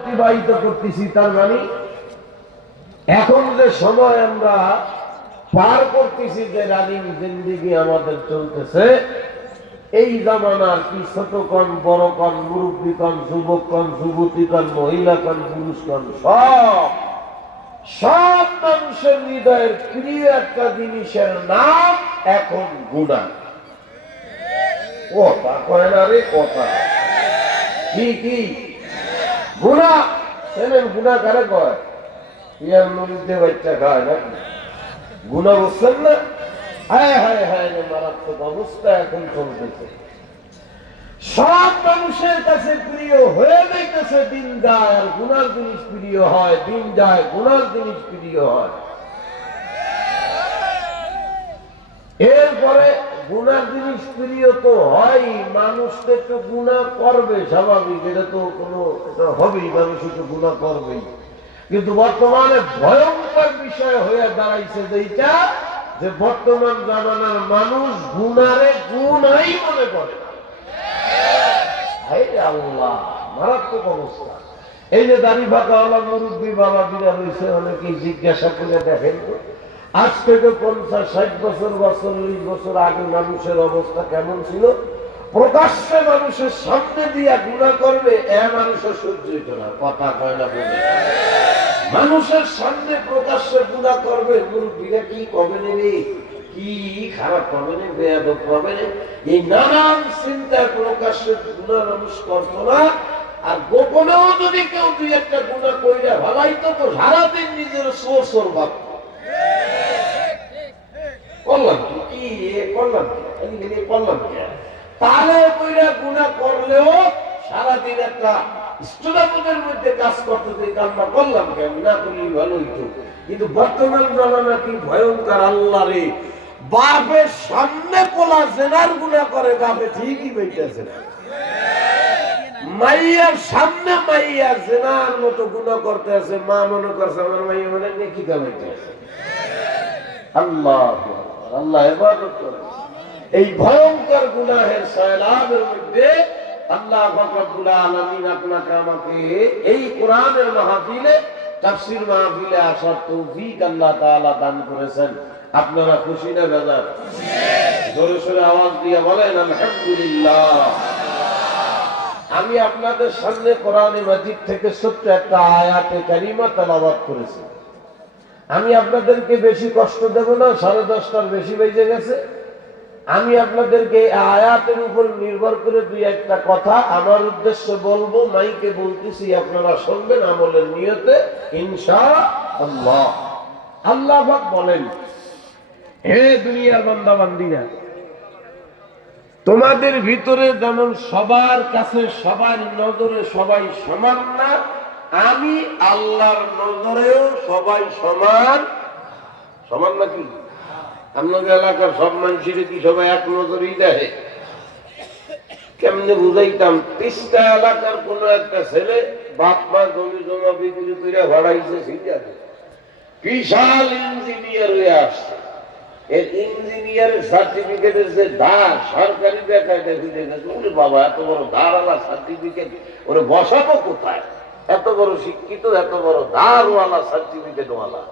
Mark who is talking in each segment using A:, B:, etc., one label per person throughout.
A: অতিবাহিত করতেছি তার মানে এখন যে সময় আমরা পার করতেছি যে রানিং জিন্দিগি আমাদের চলতেছে, এই জামানার কি ছোট কন বড় কন মুরব্বী কন যুবক কন যুবতী কন মহিলা কন পুরুষ কন সব সব মানুষের হৃদয়ের প্রিয় একটা জিনিসের নাম এখন গুণা। কথা কয় না রে, কথা। কি কি? গুণা ছেলের গুণা কারে কয়? ইয়ার মরিতে বাচ্চা খায় না গুণা বুঝছেন না? হায় হায় হায় মারাত্মক অবস্থা এখন চলতেছে। সব মানুষের কাছে প্রিয় হয়ে যাইতেছে দিন যায়, আর গুনার জিনিস প্রিয় হয়, দিন যায়, গুনার জিনিস প্রিয় হয়। এরপরে গুনার জিনিস প্রিয় তো হয়, মানুষ তো একটু গুণা করবে স্বাভাবিক, এটা তো কোনো, এটা হবেই মানুষ একটু গুণা করবেই। কিন্তু বর্তমানে ভয়ঙ্কর বিষয় হয়ে দাঁড়াইছে যেটা যে বর্তমান জামানার মানুষ গুণারে গুণাই মনে করে আল্লাহ, মারাত্মক অবস্থা। এই যে দাড়ি ফাঁকা হলা মুরব্বী বাবা বিরা রয়েছে, অনেকেই জিজ্ঞাসা করে দেখেন। আজ থেকে পঞ্চাশ, ষাট বছর বা চল্লিশ বছর আগে মানুষের অবস্থা কেমন ছিল? প্রকাশ্যে মানুষের সামনে দিয়া গুণা করবে, এ মানুষের সহ্য হইত না। কথা কয় না বলে। মানুষের সামনে প্রকাশ্যে গুণা করবে, মুরব্বীরা কি কবে নেবে? কি খারাপ হবে না, বেয়াদব হবে না? এই নানান চিন্তার প্রকাশ্যে গুণা মানুষ করতো না। আর গোপনেও যদি কেউ দুই একটা গুণা কইরা ভালাইতো তো সারাদিন নিজের সোর সোর ভাবত। করলাম কি? কি এ করলাম? আমি করলাম কি? তাহলে কইরা গুণা করলেও সারাদিন একটা স্টুডেন্টের মধ্যে কাজ করতে যে কামটা করলাম কি আমি না করলে ভালো হইতো কিন্তু বর্তমান জামানা কি ভয়ঙ্কর আল্লাহ রে। বাপের সামনে পোলা জেনার গুণা করে, বাপে ঠিকই বেঁচেছে না মাইয়ার সামনে মাইয়া জেনার মতো গুণা করতে আছে মা মনে করছে, আমার মাইয়া মানে নেকি কামাইতে আছে আল্লাহ আল্লাহ হেফাজত করে। এই ভয়ঙ্কর গুনাহের সয়লাবের মধ্যে আল্লাহ ফকরুল আলমিন আপনাকে আমাকে এই কোরআনের মাহফিলে মাহফিলে আসার তৌফিক আল্লাহ তাআলা দান করেছেন। আপনারা খুশি না বেজার? জোরে সোরে আওয়াজ দিয়ে বলেন, আলহামদুলিল্লাহ। আমি আপনাদের সামনে কোরআনে মাজিদ থেকে ছোট্ট একটা আয়াতে কারিমা তেলাওয়াত করেছি। আমি আপনাদেরকে বেশি কষ্ট দেব না, সাড়ে দশটার বেশি বেজে গেছে। আমি আপনাদেরকে আয়াতের উপর নির্ভর করে দুই একটা কথা, আমার উদ্দেশ্য বলব, মাইকে বলতেছি, আপনারা শুনবেন আমলের নিয়তে ইনশা আল্লাহ আল্লাহ বলেন, হে দুনিয়ার বান্দা বান্দিরা তোমাদের ভিতরে যেমন সবার কাছে সবার নজরে সবাই সমান না আমি আল্লাহর নজরেও সবাই সমান। সমান নাকি? আপনাদের এলাকার সব মানুষের কি সবাই এক নজরেই দেখে? কেমনে বুঝাইতাম, তিস্তা এলাকার কোন একটা ছেলে বাপ মা জমি জমা বিক্রি করে ভাড়াইছে সেটা বিশাল ইঞ্জিনিয়ার হয়ে আসছে। এর ইঞ্জিনিয়ারের সার্টিফিকেটের যে ধার, সরকারি দেখায় দেখি দেখেছে বাবা, এত বড় ধারওয়ালা সার্টিফিকেট ওরে বসাবো কোথায়? এত বড় শিক্ষিত, এত বড় ধারওয়ালা সার্টিফিকেটওয়ালা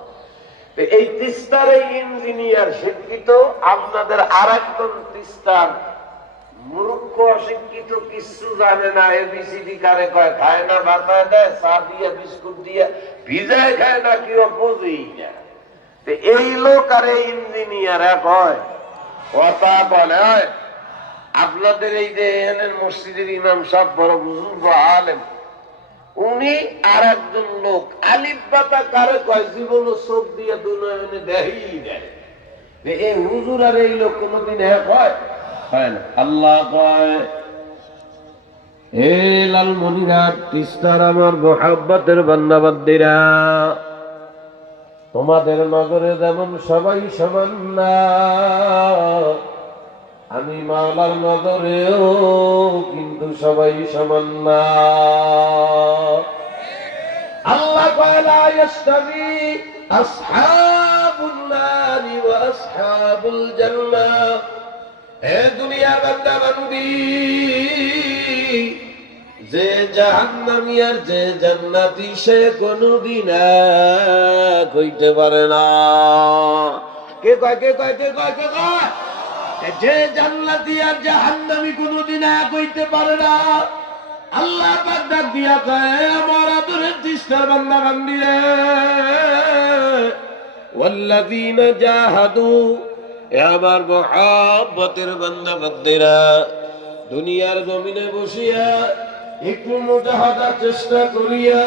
A: তো এই তিস্তার এই ইঞ্জিনিয়ার শিক্ষিত, আপনাদের আর একজন তিস্তার মূর্খ অশিক্ষিত কিছু জানে না এবিসিডি কারে কয়, খায় না বাতায় দেয়, চা দিয়ে, বিস্কুট দিয়ে, ভিজায় খায় না, কি বোঝেই না। এই লোক আর এই ইঞ্জিনিয়ার এক হয়। কথা বলে আপনাদের এই যে এখানের মসজিদের ইমাম সব বড় বুজুর্গ আলেম উনি আর একজন লোক। আলিফ বাতা কারে কয়, জীবন চোখ দিয়ে দুনয়নে দেহি দেয়। এই হুজুর আর এই লোক কোনদিন এক হয়? হয় না। আল্লাহ কয় হে লালমনিরহাট তিস্তার আমার মোহাব্বতের তোমাদের নজরে যেমন সবাই সমান না আমি মাওলার নজরেও কিন্তু সবাই সমান না। আল্লাহ কয়লা ইয়াস্তাবি আসহাবুন নারি ওয়া আসহাবুল জান্নাহ হে দুনিয়া বান্দা বান্দি, যে জাহান্নামী আর যে জান্নাতি সে কোনদিন এক হইতে পারে না। কে কয় কে কয় কে কয় কে কয়? এ যে জান্নাতি আর জাহান্নামী কোনদিন এক হইতে পারে না আল্লাহ পাক ডাক দিয়া কয় আমার আদরের তিস্তার বান্দা বান্দিরে والذين جاهدوا এ আমার মহাব্বতের বান্দা বান্দিরা দুনিয়ার জমিনে বসিয়া একটু মোটা হাতার চেষ্টা করিয়া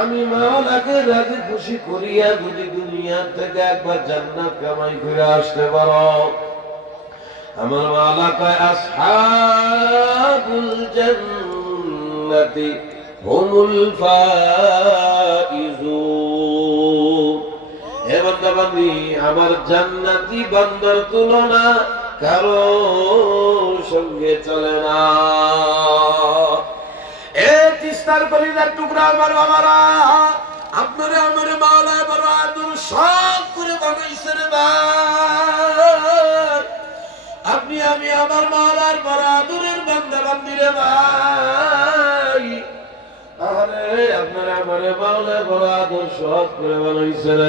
A: আমি মাওলাকে রাজি খুশি করিয়া যদি দুনিয়ার থেকে একবার জান্নাত কামাই করে আসতে পারো। আমার মালা কয়, আসহাবুল জান্নাতি হুমুল ফাইজুন। হে বান্দা বান্দি আমার জান্নাতি বান্দার তুলনা কারও সঙ্গে চলে না। এ তিস্তার কলিদার টুকরা আমার বাবারা আপনি, আমি, আমার মালার বড় আদুরের বান্দা, বান্দিরে ভাই। তাহলে আপনারা আমারে বাউলে বড় আদর সহজ করে বানাইছেন।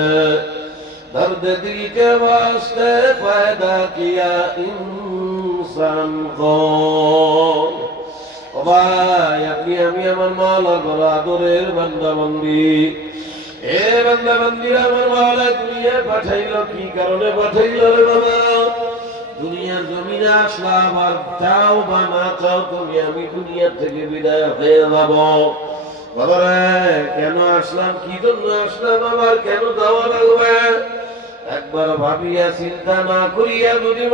A: দর্দ দিকে বাসতে ফায়দা কিয়া ইনসান গো ভাই, আপনি, আমি, আমার মালা বড় আদরের বান্দা, বান্দি। আমার দুনিয়া কি কারণে রে বাবা? দুনিয়ার আসলাম আর চাও বা না চাও, তুমি আমি দুনিয়ার থেকে বিদায় হয়ে যাব। বাবা কেন আসলাম? কি জন্য আসলাম আবার? কেন যাওয়া লাগবে? একবার ভাবিয়া চিন্তা না করিয়া যদি